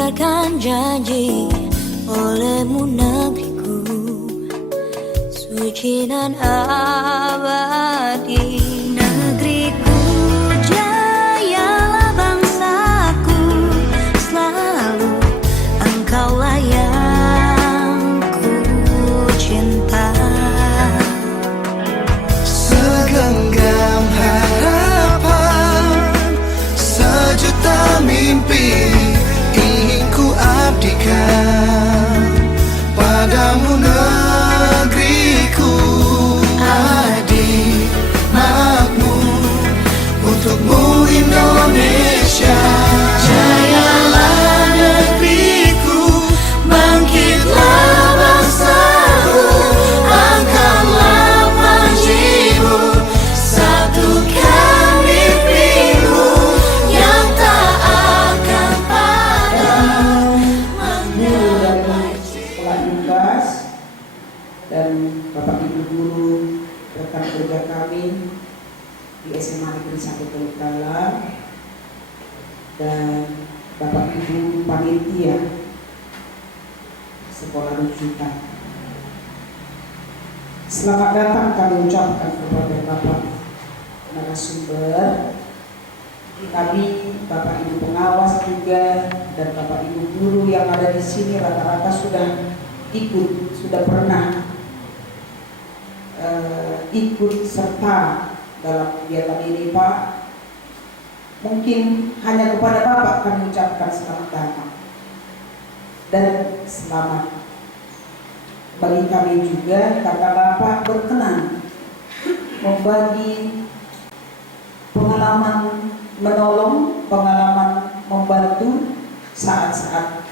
ikrarkan janji olehmu negeriku, suci dan abadi. Negeriku, jayalah bangsaku, selalu engkaulah yang ku cinta. Segenggam harapan, sejuta mimpi ingin ku abdikan padamu negeriku. Adik makmur untukmu Indonesia. Jayalah negeriku, bangkitlah bangsaku, angkatlah panjimu, satukan mimpimu yang tak akan padam. Dari sekolah Imbas dan Bapak Ibu guru rekan kerja kami di SMA Negeri 1 Teluk Dalam dan Bapak Ibu panitia sekolah rujukan. Selamat datang kami ucapkan kepada Bapak narasumber, kami Bapak Ibu pengawas juga, dan Bapak Ibu guru yang ada di sini rata-rata sudah pernah ikut serta dalam kegiatan ini, Pak. Mungkin hanya kepada Bapak kami ucapkan selamat datang dan selamat bagi kami juga karena Bapak berkenan membagi pengalaman menolong, pengalaman membantu saat-saat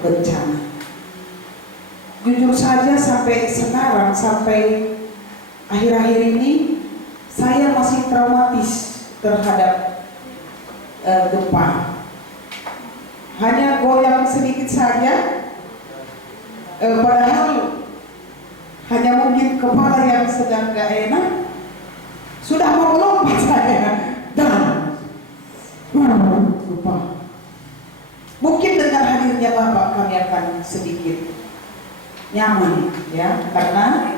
bencana. Jujur saja sampai sekarang, sampai akhir-akhir ini saya masih traumatis terhadap gempa. Hanya goyang sedikit saja, padahal hanya mungkin kepala yang sedang gak enak sudah mau lompat saya dan lupa. Mungkin dengan hadirnya Bapak kami akan sedikit nyaman, ya, karena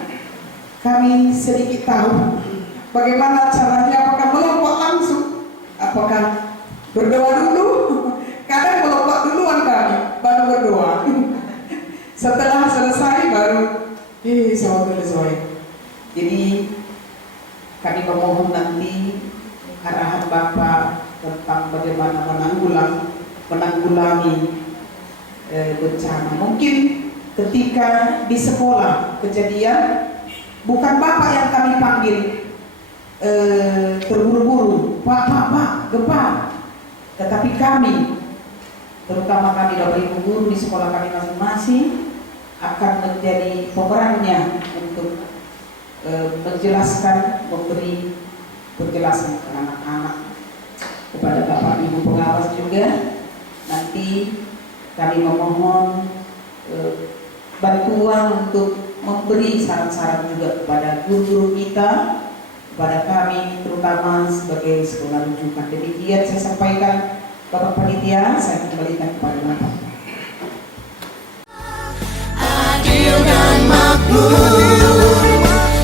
kami sedikit tahu bagaimana caranya. Apakah melompat langsung, apakah berdoa dulu. Kadang melompat duluan kami, baru berdoa. Setelah selesai baru selesai. Jadi kami memohon nanti arahan Bapak tentang bagaimana menanggulangi bencana. Mungkin ketika di sekolah kejadian, bukan Bapak yang kami panggil terburu-buru, Pak, gempa. Tetapi kami, terutama kami Bapak Ibu guru di sekolah kami masing-masing, akan menjadi pemerannya untuk menjelaskan, memberi penjelasan ke anak-anak, kepada Bapak Ibu pengawas juga. Nanti kami memohon bantuan untuk memberi saran-saran juga kepada guru-guru kita, kepada kami terutama sebagai sekolah rujukan. Demikian saya sampaikan, Bapak Panitia, saya kembalikan kepada Bapak. Adil dan makmur,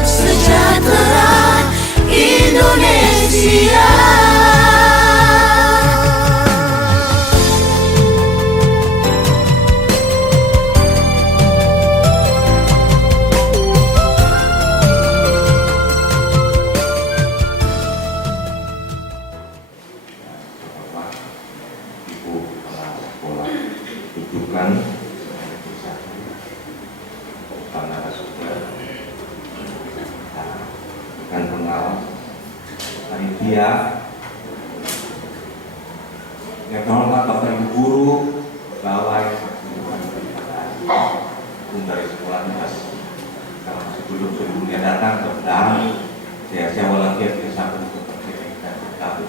sejahtera Indonesia. Panitia, yang terhormat Bapak Ibu guru, pegawai, dari sekolah dinas. Kalau sebelumnya datang ke belakang, saya walaupun tidak sampai untuk kita tahu.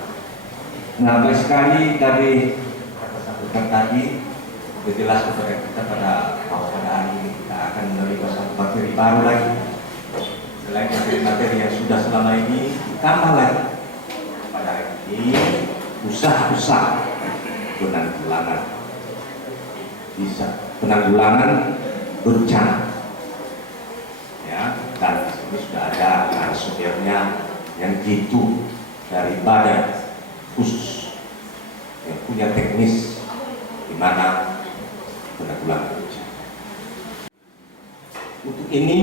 Nampak sekali dari kata sampaikan tadi, jelas kepada kita pada hari ini kita akan menerima satu materi baru lagi. Selain materi yang sudah selama ini, ditambah lagi pada hari ini usaha-usaha penanggulangan bisa penanggulangan bencana. Ya, dan ini sudah ada narasumbernya yang jitu dari badan khusus yang punya teknis di mana penanggulangan bencana. Untuk ini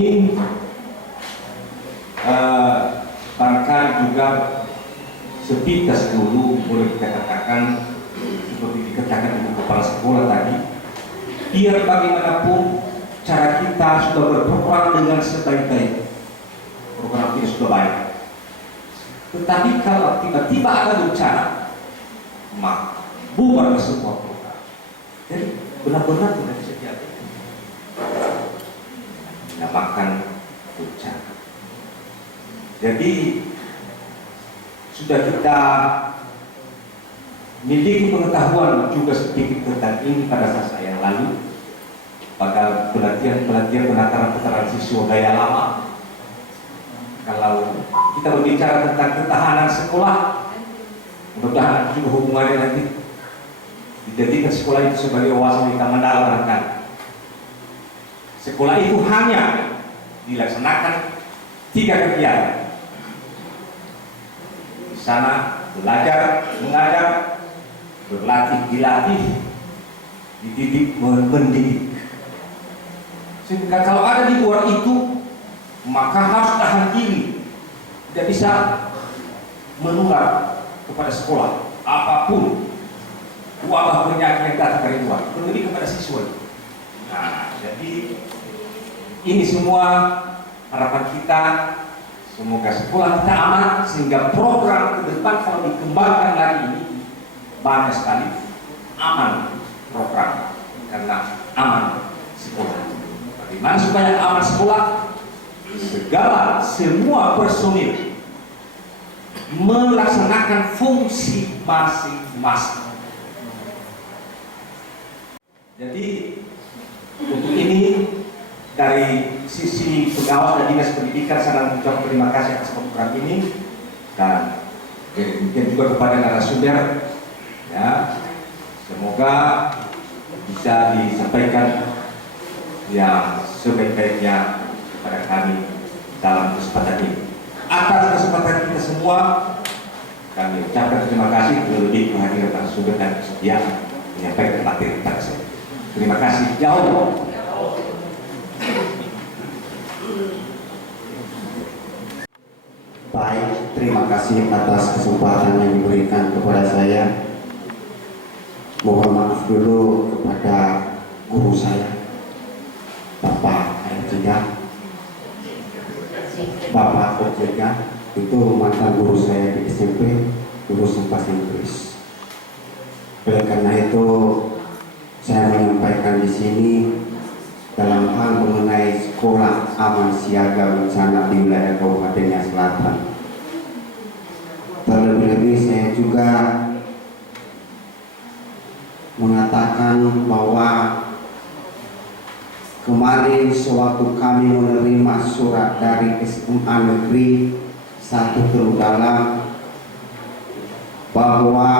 barangkali juga sepintas dulu boleh kita katakan seperti dikatakan ibu kepala sekolah tadi, biar bagaimanapun cara kita sudah berprogram dengan sebaik-baik, program kita sudah baik, tetapi kalau tiba-tiba ada bencana, maka bubar ke semua program. Jadi benar-benar tidak bisa diabaikan. Dinamakan bencana. Jadi sudah kita miliki pengetahuan juga sedikit tentang ini pada saat yang lalu pada pelatihan penataran siswa gaya lama. Kalau kita berbicara tentang ketahanan sekolah, mudah-mudahan juga hubungannya nanti dijadikan sekolah itu sebagai wawasan kita mendalam kan. Sekolah itu hanya dilaksanakan 3 kegiatan. Di sana belajar, mengajar, berlatih, dilatih, dididik, mendidik. Sehingga kalau ada di luar itu, maka harus tahan diri, tidak bisa menular kepada sekolah apapun wabah penyakit yang datang dari luar, terlebih kepada siswa. Nah, jadi ini semua harapan kita. Semoga sekolah kita aman sehingga program ke depan kalau dikembangkan lagi ini banyak sekali aman program karena aman sekolah. Bagaimana supaya aman sekolah? Semua personil melaksanakan fungsi masing-masing. Jadi untuk ini dari sisi pengawas dan dinas pendidikan saya mengucapkan terima kasih atas program ini dan demikian juga kepada narasumber ya, semoga bisa disampaikan yang sebaik-baiknya kepada kami dalam kesempatan ini. Atas kesempatan kita semua kami ucapkan terima kasih terlebih kehadiran narasumber dan kesediaan menyampaikan materi pada saya. Terima kasih. Ya Allah. Baik, terima kasih atas kesempatan yang diberikan kepada saya. Mohon maaf dulu kepada guru saya, Bapak Arjega, Bapak Arjega, itu mantan guru saya di SMP, lulusan bahasa Inggris. Oleh karena itu, saya menyampaikan di sini dalam hal mengenai sekolah aman siaga bencana di wilayah Kabupaten Nias Selatan. Terlebih-lebih saya juga mengatakan bahwa kemarin sewaktu kami menerima surat dari SMA Negeri 1 Terudalam bahwa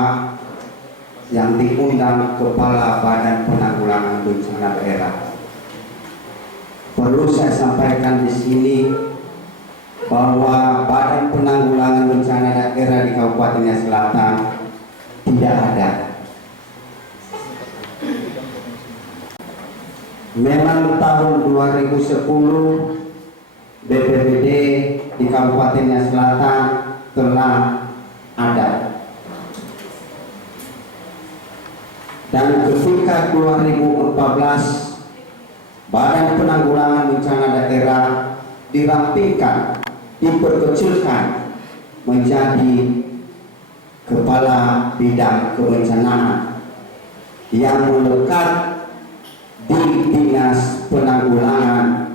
yang diundang Kepala Badan Penanggulangan Bencana Daerah. Perlu saya sampaikan di sini bahwa Badan Penanggulangan Bencana Daerah di Kabupaten Nias Selatan tidak ada. Memang tahun 2010 BPBD di Kabupaten Nias Selatan telah ada. Dan ketika 2014 Badan Penanggulangan Bencana Daerah dirampingkan, diperkecilkan menjadi Kepala Bidang Kebencanaan yang melekat di Dinas Penanggulangan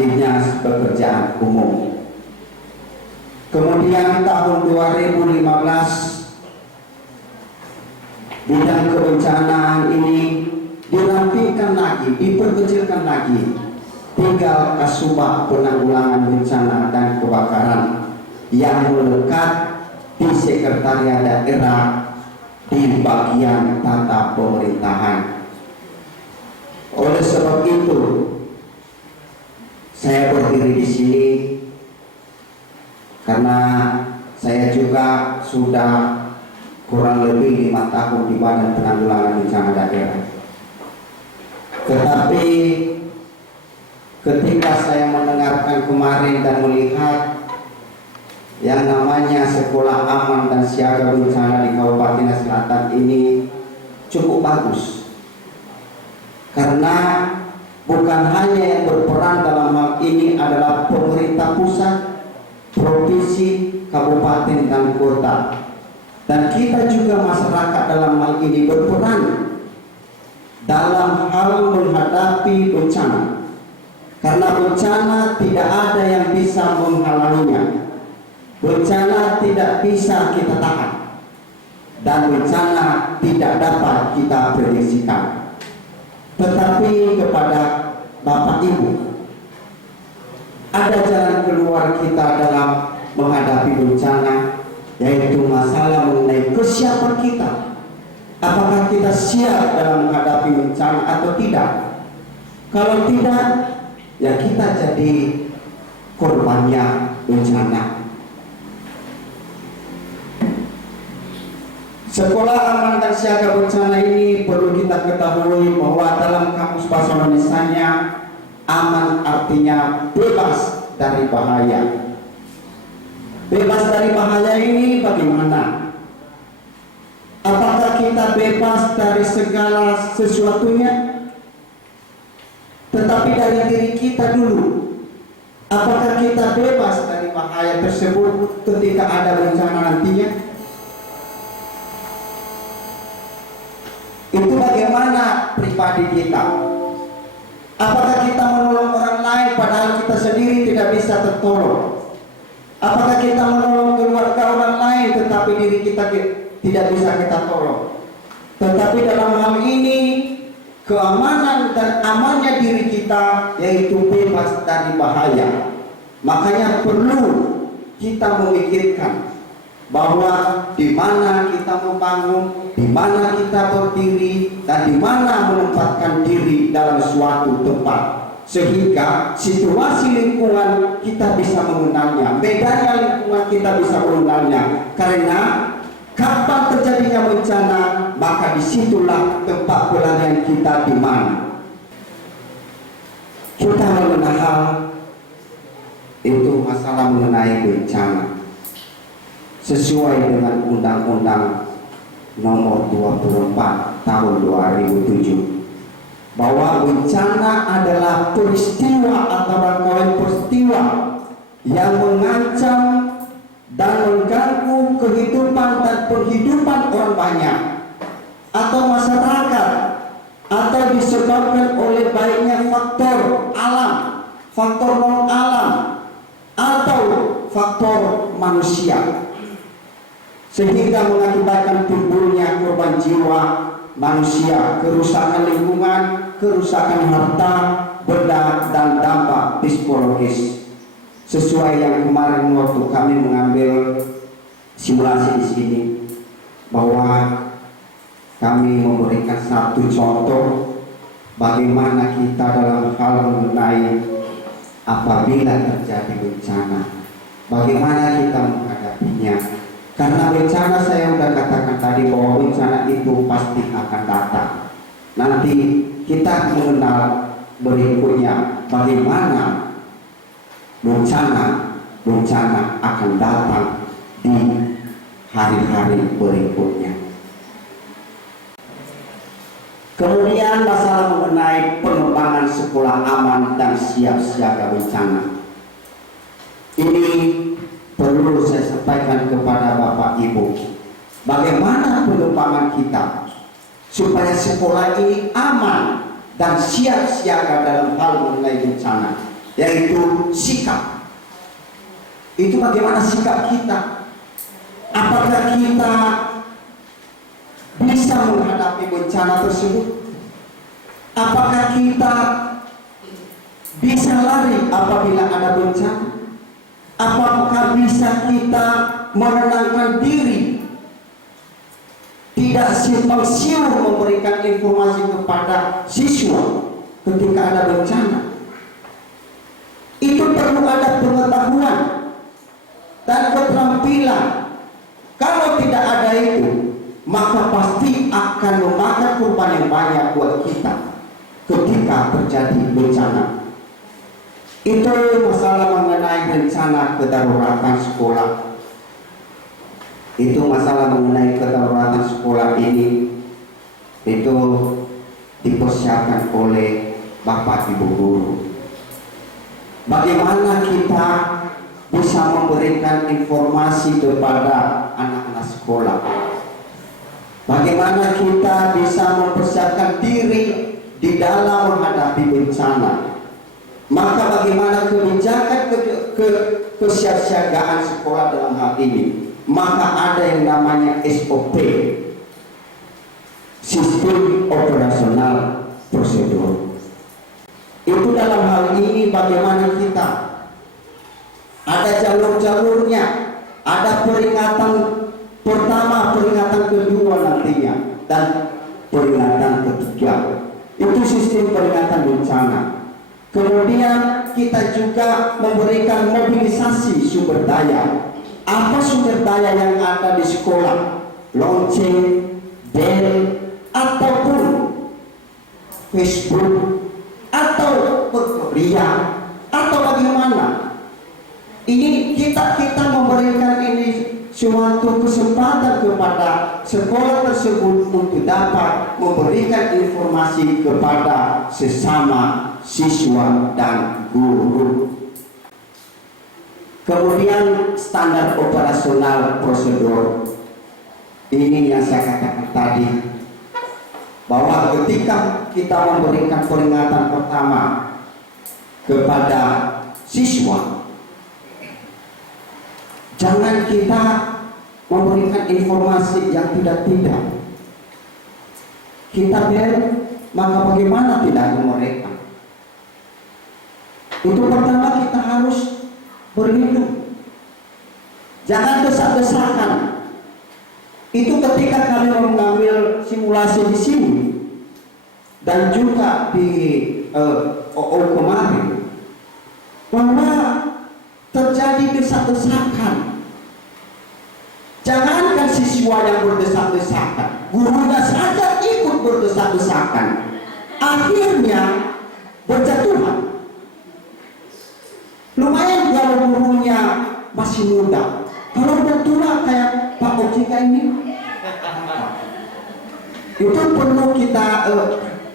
Dinas Pekerjaan Umum. Kemudian tahun 2015 bidang kebencanaan ini dirampingkan lagi, diperkecilkan lagi, tinggal Kasubag Penanggulangan Bencana dan Kebakaran yang melekat di Sekretariat Daerah di bagian tata pemerintahan. saya berdiri di sini karena saya juga sudah kurang lebih 5 tahun di Badan Penanggulangan Bencana Daerah. Tetapi ketika saya mendengarkan kemarin dan melihat yang namanya sekolah aman dan siaga bencana di Kabupaten Selatan ini cukup bagus, karena bukan hanya yang berperan dalam hal ini adalah pemerintah pusat, provinsi, kabupaten dan kota, dan kita juga masyarakat dalam hal ini berperan dalam hal menghadapi bencana, karena bencana tidak ada yang bisa menghalanginya. Bencana tidak bisa kita tahan, dan bencana tidak dapat kita prediksikan. Tetapi kepada Bapak Ibu, ada jalan keluar kita dalam menghadapi bencana, yaitu masalah mengenai kesiapan kita. Apakah kita siap dalam menghadapi bencana atau tidak? Kalau tidak, ya kita jadi korbannya bencana. Sekolah aman dan siaga bencana ini perlu kita ketahui bahwa dalam kamus bahasa Indonesianya, aman artinya bebas dari bahaya. Bebas dari bahaya ini bagaimana? Apakah kita bebas dari segala sesuatunya? Tetapi dari diri kita dulu, apakah kita bebas dari bahaya tersebut ketika ada bencana nantinya? Itu bagaimana pribadi kita? Apakah kita menolong orang lain padahal kita sendiri tidak bisa tertolong? Apakah kita menolong keluarga orang lain tetapi diri kita tidak bisa kita tolong? Tetapi dalam hal ini, keamanan dan amannya diri kita yaitu bebas dari bahaya. Makanya perlu kita memikirkan bahwa di mana kita membangun, di mana kita berdiri, dan di mana menempatkan diri dalam suatu tempat, sehingga situasi lingkungan kita bisa mengenalnya, medannya lingkungan kita bisa mengenalnya. Karena kapan terjadinya bencana, maka disitulah tempat pelarian kita di mana. Kita mengenal hal itu masalah mengenai bencana sesuai dengan Undang-Undang Nomor 24 Tahun 2007, bahwa bencana adalah peristiwa atau rangkaian peristiwa yang mengancam dan mengganggu kehidupan dan penghidupan orang banyak atau masyarakat, atau disebabkan oleh baiknya faktor alam, faktor non alam, atau faktor manusia, sehingga mengakibatkan timbulnya korban jiwa manusia, kerusakan lingkungan, kerusakan harta, benda, dan dampak psikologis. Sesuai yang kemarin waktu kami mengambil simulasi di sini, bahwa kami memberikan satu contoh bagaimana kita dalam hal mengenai apabila terjadi bencana, bagaimana kita menghadapinya. Karena bencana, saya sudah katakan tadi bahwa bencana itu pasti akan datang. Nanti kita mengenal berikutnya bagaimana bencana akan datang di hari-hari berikutnya. Kemudian masalah mengenai pengembangan sekolah aman dan siap siaga bencana. Ini perlu saya sampaikan kepada Bapak Ibu, bagaimana pengembangan kita supaya sekolah ini aman dan siap siaga dalam hal mengenai bencana, yaitu sikap. Itu bagaimana sikap kita? Apakah kita bisa menghadapi bencana tersebut? Apakah kita bisa lari apabila ada bencana? Apakah bisa kita menenangkan diri, tidak simpang siur memberikan informasi kepada siswa ketika ada bencana? Itu perlu ada pengetahuan dan keterampilan. Kalau tidak ada itu, maka pasti akan memakan korban yang banyak buat kita ketika terjadi bencana. Itu masalah mengenai rencana kedaruratan sekolah. Itu masalah mengenai kedaruratan sekolah ini itu dipersiapkan oleh Bapak Ibu Guru. Bagaimana kita bisa memberikan informasi kepada anak-anak sekolah? Bagaimana kita bisa mempersiapkan diri di dalam menghadapi bencana? Maka bagaimana kebijakan kesiapsiagaan sekolah dalam hal ini? Maka ada yang namanya SOP, Sistem Operasional Prosedur. Itu dalam hal ini bagaimana kita ada jalur-jalurnya, ada peringatan pertama, peringatan kedua nantinya, dan peringatan ketiga. Itu sistem peringatan bencana. Kemudian kita juga memberikan mobilisasi sumber daya. Apa sumber daya yang ada di sekolah? Lonceng, bel, ataupun Facebook, atau berkarya, atau bagaimana? Ini kita memberikan ini suatu kesempatan kepada sekolah tersebut untuk dapat memberikan informasi kepada sesama siswa dan guru. Kemudian standar operasional prosedur ini yang saya katakan tadi, bahwa ketika kita memberikan peringatan pertama kepada siswa, jangan kita memberikan informasi yang tidak-tidak. Kita bel, maka bagaimana tidak mereka? Itu pertama kita harus berlindung. Jangan desak-desakan. Itu ketika kalian mengambil simulasi di sini dan juga di kemarin, bahwa terjadi desak-desakan. Jangankan siswa yang berdesak-desakan, gurunya saja ikut berdesak-desakan. Akhirnya berjatuhan. Lumayan kalau gurunya masih muda. Kalau udah tua kayak Pak Ojika ini, itu perlu kita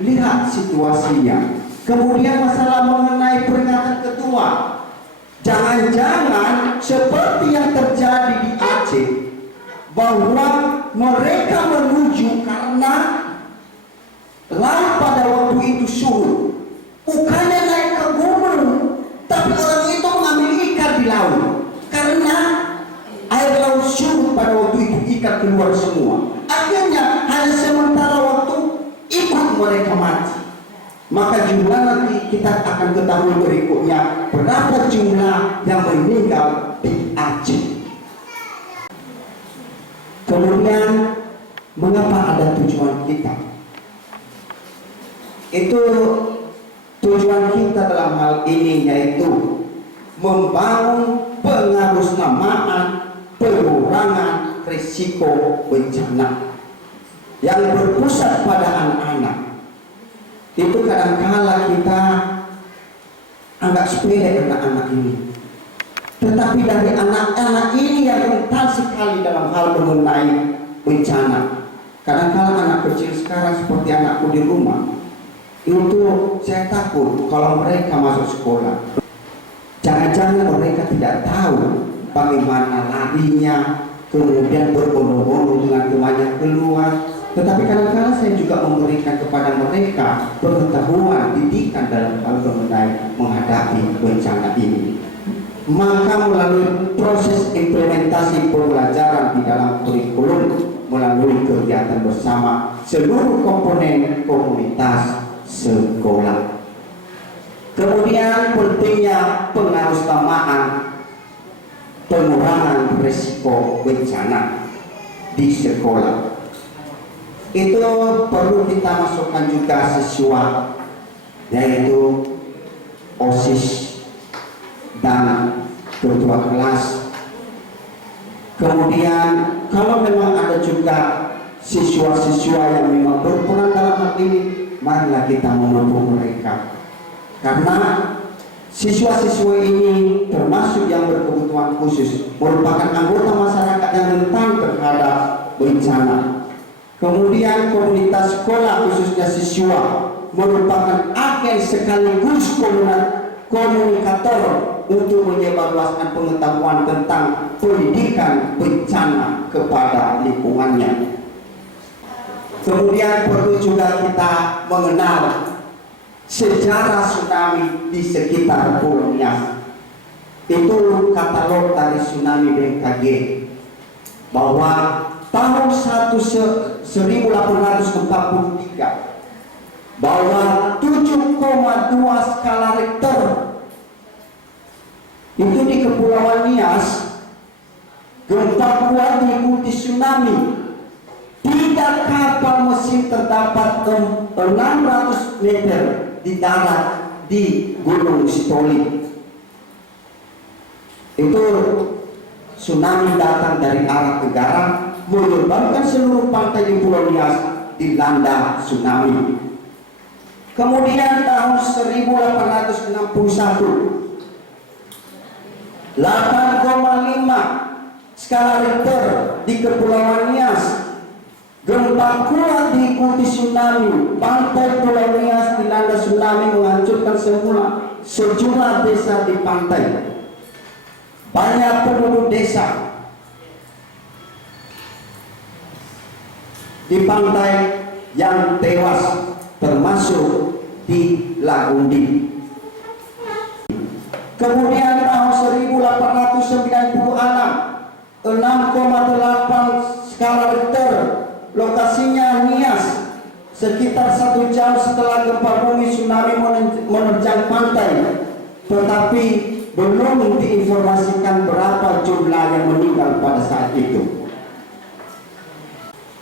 lihat situasinya. Kemudian masalah mengenai peringatan kedua, jangan-jangan seperti yang terjadi di Aceh, bahwa mereka menuju karena laut pada waktu itu surut, bukannya naik ke gunung, tapi orang itu mengambil ikan di laut karena air laut surut pada waktu itu, ikan keluar semua. Akhirnya hanya sementara waktu ikut mereka mati. Maka jumlah nanti kita akan ketahui berikutnya berapa jumlah yang meninggal di Aceh. Kemudian mengapa ada tujuan kita? Itu tujuan kita dalam hal ini yaitu membangun pengharusnamaan pengurangan risiko bencana yang berpusat pada anak-anak. Itu kadang-kala kita anggap sepele anak-anak ini, tetapi dari anak-anak ini yang rentan sekali dalam hal mengenai bencana. Kadang-kala anak kecil sekarang seperti anakku di rumah, itu saya takut kalau mereka masuk sekolah, jangan-jangan mereka tidak tahu bagaimana larinya, kemudian berbondong-bondong dengan temannya keluar. Tetapi kadang-kadang saya juga memberikan kepada mereka pengetahuan, didikan dalam hal mengenai menghadapi bencana ini. Maka melalui proses implementasi pembelajaran di dalam kurikulum, melalui kegiatan bersama seluruh komponen komunitas sekolah. Kemudian pentingnya pengharusnamaan pengurangan risiko bencana di sekolah. Itu perlu kita masukkan juga siswa, yaitu OSIS, dan ketua kelas. Kemudian kalau memang ada juga siswa-siswa yang memang berperan dalam hal ini, marilah kita membantu mereka, karena siswa-siswa ini termasuk yang berkebutuhan khusus, merupakan anggota masyarakat yang rentan terhadap bencana. Kemudian komunitas sekolah khususnya siswa merupakan agen sekaligus komunikator untuk menyebarluaskan pengetahuan tentang pendidikan bencana kepada lingkungannya. Kemudian perlu juga kita mengenal sejarah tsunami di sekitar Pulau Nias. Itu katalog dari tsunami BMKG bahwa tahun 1843 bahwa 7,2 skala Richter itu di Kepulauan Nias. Gempa kuat diikuti tsunami. 3 kapal mesin terdapat 600 meter di darat di Gunung Sitoli. Itu tsunami datang dari arah tenggara, menyebabkan seluruh pantai di Pulau Nias dilanda tsunami. Kemudian tahun 1861 8,5 skala Richter di Kepulauan Nias. Gempa kuat diikuti tsunami. Pantai Pulau Nias dilanda tsunami, menghancurkan sejumlah desa di pantai. Banyak penduduk desa di pantai yang tewas, termasuk di Lagundi. Kemudian tahun 1896 6,8 skala Richter, lokasinya Nias, sekitar 1 jam setelah gempa bumi tsunami menerjang pantai, tetapi belum diinformasikan berapa jumlah yang meninggal pada saat itu.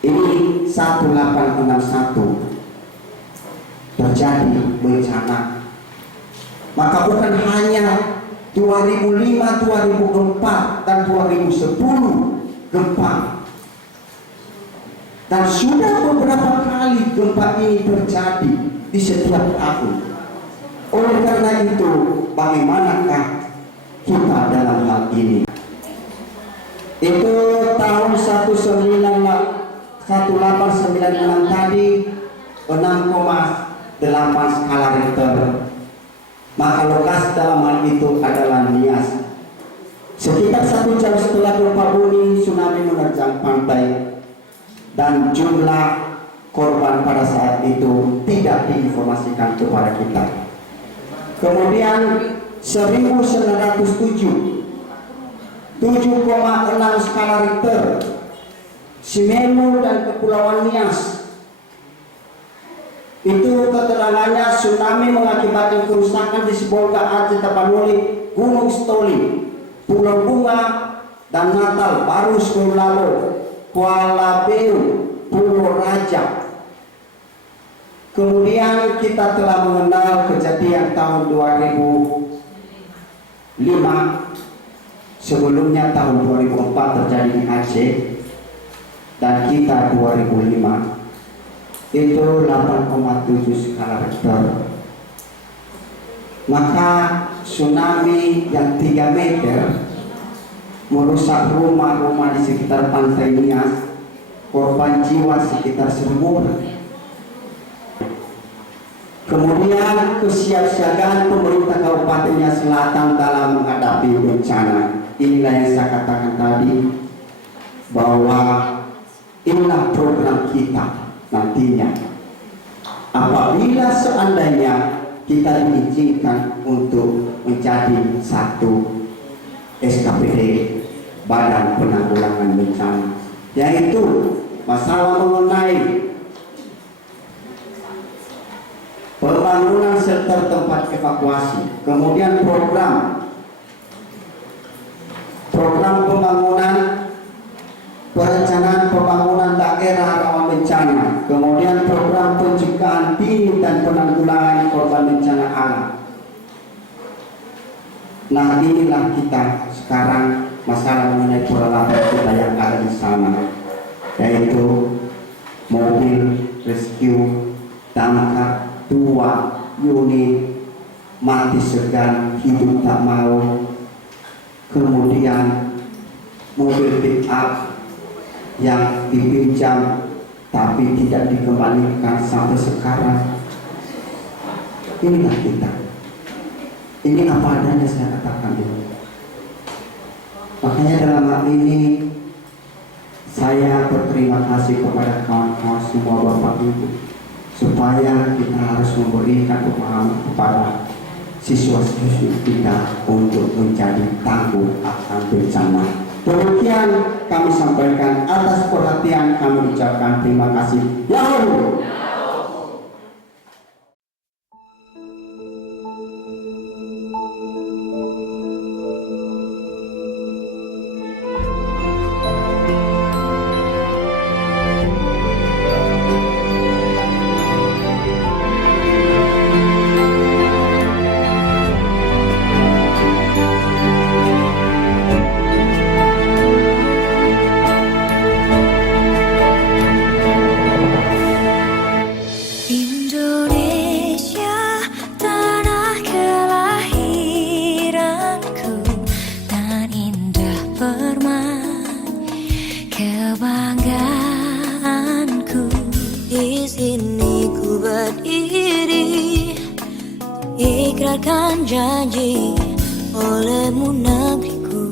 Ini 1861 terjadi bencana. Maka bukan hanya 2005, 2004, dan 2010 gempa, dan sudah beberapa kali gempa ini terjadi di setiap tahun. Oleh karena itu, bagaimanakah kita dalam hal ini? Itu tahun 1896 tadi 6,8 skala Richter. Maka lokasi dalam hal itu adalah Nias. Sekitar 1 jam setelah gempa bumi, tsunami menerjang pantai, dan jumlah korban pada saat itu tidak diinformasikan kepada kita. Kemudian 1907 7,6 skala Richter, Simelu dan Kepulauan Nias. Itu keterangannya tsunami mengakibatkan kerusakan di Sibolga, Aceh, Tapanuli, Gunung Sitoli, Pulau Bunga dan Natal, Baru, Sekolalo, Kuala Beu, Pulau Raja. Kemudian kita telah mengenal kejadian tahun 2005. Sebelumnya tahun 2004 terjadi di Aceh, dan kita 2005 itu 8,7 skala Richter. Maka tsunami yang 3 meter merusak rumah-rumah di sekitar pantai Nias, korban jiwa sekitar 1000. Kemudian kesiapsiagaan pemerintah Kabupaten Nias Selatan dalam menghadapi bencana. Inilah yang saya katakan tadi, bahwa inilah program kita nantinya. Apabila seandainya kita diizinkan untuk menjadi satu SKPD, Badan Penanggulangan Bencana, yaitu masalah mengenai pembangunan shelter tempat evakuasi, kemudian program pembangunan, perencanaan pembangunan daerah rawan bencana, kemudian program pencegahan dini dan penanggulangan korban bencana alam. Nah inilah kita sekarang masalah mengenai peralatan kita yang ada di sana, yaitu mobil rescue, damkar, 2 unit, mati segan, hidup tak mau, kemudian mobil pick up yang dipinjam tapi tidak dikembalikan sampai sekarang. Inilah kita. Ini apa adanya saya katakan ini. Makanya dalam hal ini saya berterima kasih kepada kawan-kawan semua Bapak Ibu, supaya kita harus memberikan pemahaman kepada siswa-siswi kita untuk menjadi tangguh akan bencana. Demikian kami sampaikan, atas perhatian kami ucapkan terima kasih. Yahoo! Indonesia, tanah kelahiranku, dan indah permai kebanggaanku. Di sini ku berdiri, ikrarkan janji olehmu negeriku,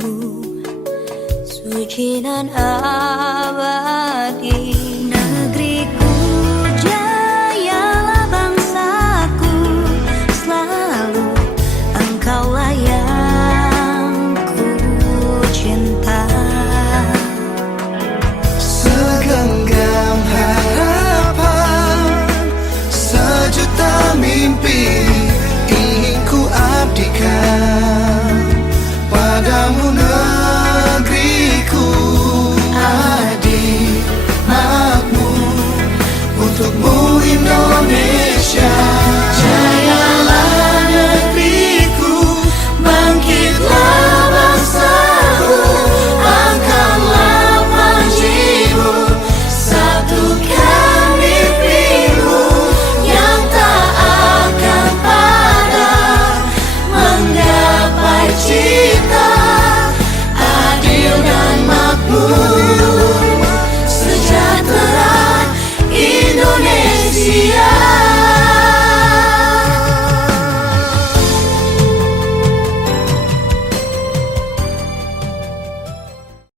suci dan abadi.